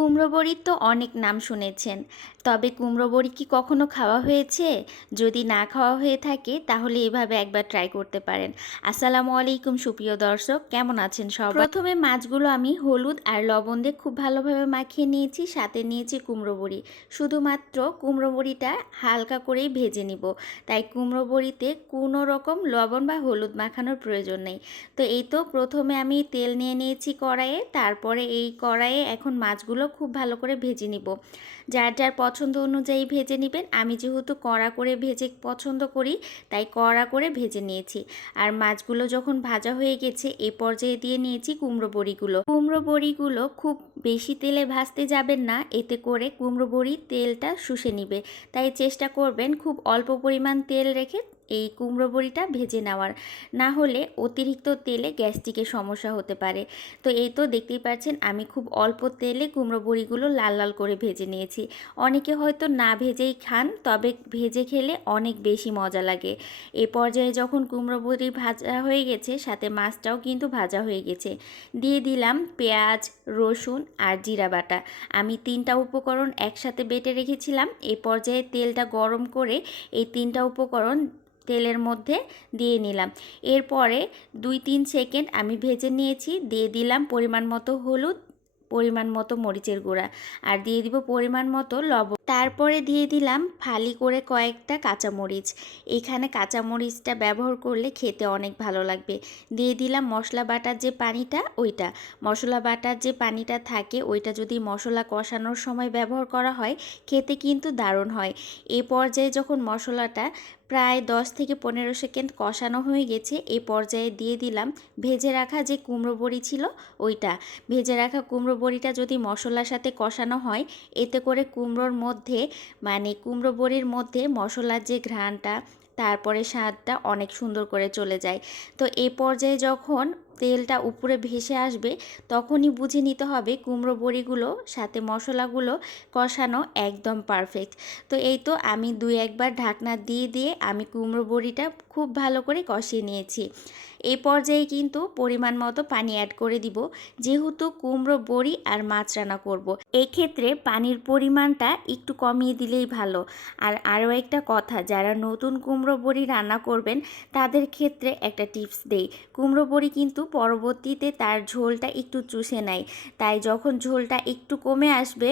কুমড়ো বড়ির তো অনেক নাম শুনেছেন, তবে কুমড়ো বড়ি কি কখনো খাওয়া হয়েছে? যদি না খাওয়া হয়ে থাকে তাহলে এভাবে একবার ট্রাই করতে পারেন। আসসালামু আলাইকুম সুপ্রিয় দর্শক, কেমন আছেন সবাই? প্রথমে মাছগুলো আমি হলুদ আর লবণ দিয়ে খুব ভালোভাবে মাখিয়ে নিয়েছি, সাথে নিয়েছি কুমড়ো বড়ি। শুধুমাত্র কুমড়ো বড়িটা হালকা করেই ভেজে নিব, তাই কুমড়ো বড়িতে কোনো রকম লবণ বা হলুদ মাখানোর প্রয়োজন নেই। তো এই তো প্রথমে আমি তেল নিয়ে নিয়েছি কড়াইয়ে, তারপরে এই কড়াইয়ে এখন মাছগুলো খুব ভালো করে ভেজে নিব। যার যার পছন্দ অনুযায়ী ভেজে নেবেন। আমি যেহেতু কড়া করে ভেজে পছন্দ করি, তাই কড়া করে ভেজে নিয়েছি। আর মাছগুলো যখন ভাজা হয়ে গেছে, এই পর্যায়ে দিয়ে নিয়েছি কুমড়ো বড়িগুলো। কুমড়ো বড়িগুলো খুব বেশি তেলে ভাজতে যাবেন না, এতে করে কুমড়ো বড়ির তেলটা শুষে নিবে। তাই চেষ্টা করবেন খুব অল্প পরিমাণ তেল রেখে এই কুমড়ো বড়িটা ভেজে নেওয়ার, না হলে অতিরিক্ত তেলে গ্যাস্ট্রিকের সমস্যা হতে পারে। তো এই তো দেখতেই পাচ্ছেন আমি খুব অল্প তেলে কুমড়ো বড়িগুলো লাল লাল করে ভেজে নিয়েছি। অনেকে হয়তো না ভেজেই খান, তবে ভেজে খেলে অনেক বেশি মজা লাগে। এ পর্যায়ে যখন কুমড়ো বড়ি ভাজা হয়ে গেছে, সাথে মাছটাও কিন্তু ভাজা হয়ে গেছে, দিয়ে দিলাম পেঁয়াজ, রসুন আর জিরা বাটা। আমি 3টা উপকরণ একসাথে বেটে রেখেছিলাম। এই পর্যায়ে তেলটা গরম করে এই 3টা উপকরণ তেলের মধ্যে দিয়ে নিলাম। এরপরে 2-3 সেকেন্ড আমি ভেজে নিয়েছি। দিয়ে দিলাম পরিমাণ মতো হলুদ, পরিমাণ মতো মরিচের গুঁড়া, আর দিয়ে দিব পরিমাণ মতো লবণ। তারপরে দিয়ে দিলাম ফালি করে কয়েকটা কাঁচামরিচ। এখানে কাঁচামরিচটা ব্যবহার করলে খেতে অনেক ভালো লাগবে। দিয়ে দিলাম মশলা বাটার যে পানিটা, ওইটা মশলা বাটার যে পানিটা থাকে ওইটা যদি মশলা কষানোর সময় ব্যবহার করা হয়, খেতে কিন্তু দারুণ হয়। এই পর্যায়ে যখন মশলাটা প্রায় 10 থেকে 15 সেকেন্ড কষানো হয়ে গেছে, এই পর্যায়ে দিয়ে দিলাম ভেজে রাখা যে কুমড়ো বড়ি ছিল ওইটা। ভেজে রাখা কুমড়ো বড়িটা যদি মশলার সাথে কষানো হয়, এতে করে কুমড়োর মধ্যে কুমড়ো বড়ির মধ্যে মশলার যে ঘ্রাণটা, তারপরে স্বাদটা অনেক সুন্দর করে চলে যায়। তো এই পর্যায়ে যখন তেলটা উপরে ভেসে আসবে, তখনই বুঝে নিতে হবে কুমড়ো বড়িগুলো সাথে মশলাগুলো কষানো একদম পারফেক্ট। তো এই তো আমি 2-1 বার ঢাকনা দিয়ে দিয়ে আমি কুমড়ো বড়িটা খুব ভালো করে কষিয়ে নিয়েছি। এই পর্যায়ে কিন্তু পরিমাণ মতো পানি অ্যাড করে দিব, যেহেতু কুমড়ো বড়ি আর মাছ রান্না করব। এক্ষেত্রে পানির পরিমাণটা একটু কমিয়ে দিলেই ভালো। আর আরও একটা কথা, যারা নতুন কুমড়ো বড়ি রান্না করবেন তাদের ক্ষেত্রে একটা টিপস দেই। কুমড়ো বড়ি কিন্তু পরবর্তীতে তার ঝোলটা একটু চুষে নেয়, তাই যখন ঝোলটা একটু কমে আসবে,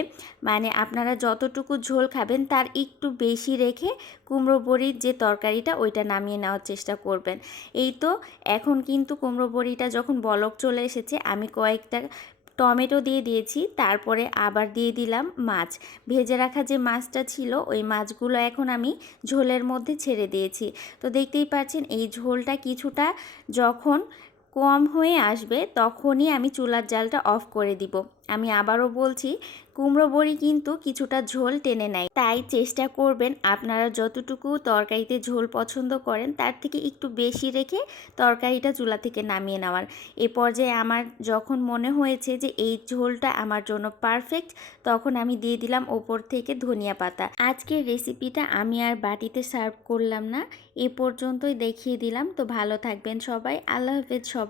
আপনারা যতটুকু ঝোল খাবেন তার একটু বেশি রেখে কুমড়ো বড়ির যে তরকারিটা ওইটা নামিয়ে নেওয়ার চেষ্টা করবেন। এই তো এখন কিন্তু কুমড়ো বড়িটা যখন বলক চলে এসেছে, আমি কয়েকটা টমেটো দিয়ে দিয়েছি। তারপরে আবার দিয়ে দিলাম মাছ। ভেজে রাখা যে মাছটা ছিল, ওই মাছগুলো এখন আমি ঝোলের মধ্যে ছেড়ে দিয়েছি। তো দেখতেই পাচ্ছেন এই ঝোলটা কিছুটা যখন কম হয়ে আসবে, তখনই আমি চুলার জালটা অফ করে দিব। আমি আবারও বলছি, কুমড়ো বড়ি কিন্তু কিছুটা ঝোল টেনে নেয়, তাই চেষ্টা করবেন আপনারা যতটুকু তরকারিতে ঝোল পছন্দ করেন তার থেকে একটু বেশি রেখে তরকারিটা চুলা থেকে নামিয়ে নেওয়ার। এ পর্যায়ে আমার যখন মনে হয়েছে যে এই ঝোলটা আমার জন্য পারফেক্ট, তখন আমি দিয়ে দিলাম ওপর থেকে ধনিয়া পাতা। আজকের রেসিপিটা আমি আর বাটিতে সার্ভ করলাম না, এ পর্যন্তই দেখিয়ে দিলাম। তো ভালো থাকবেন সবাই, আল্লাহ হাফেজ সবাই।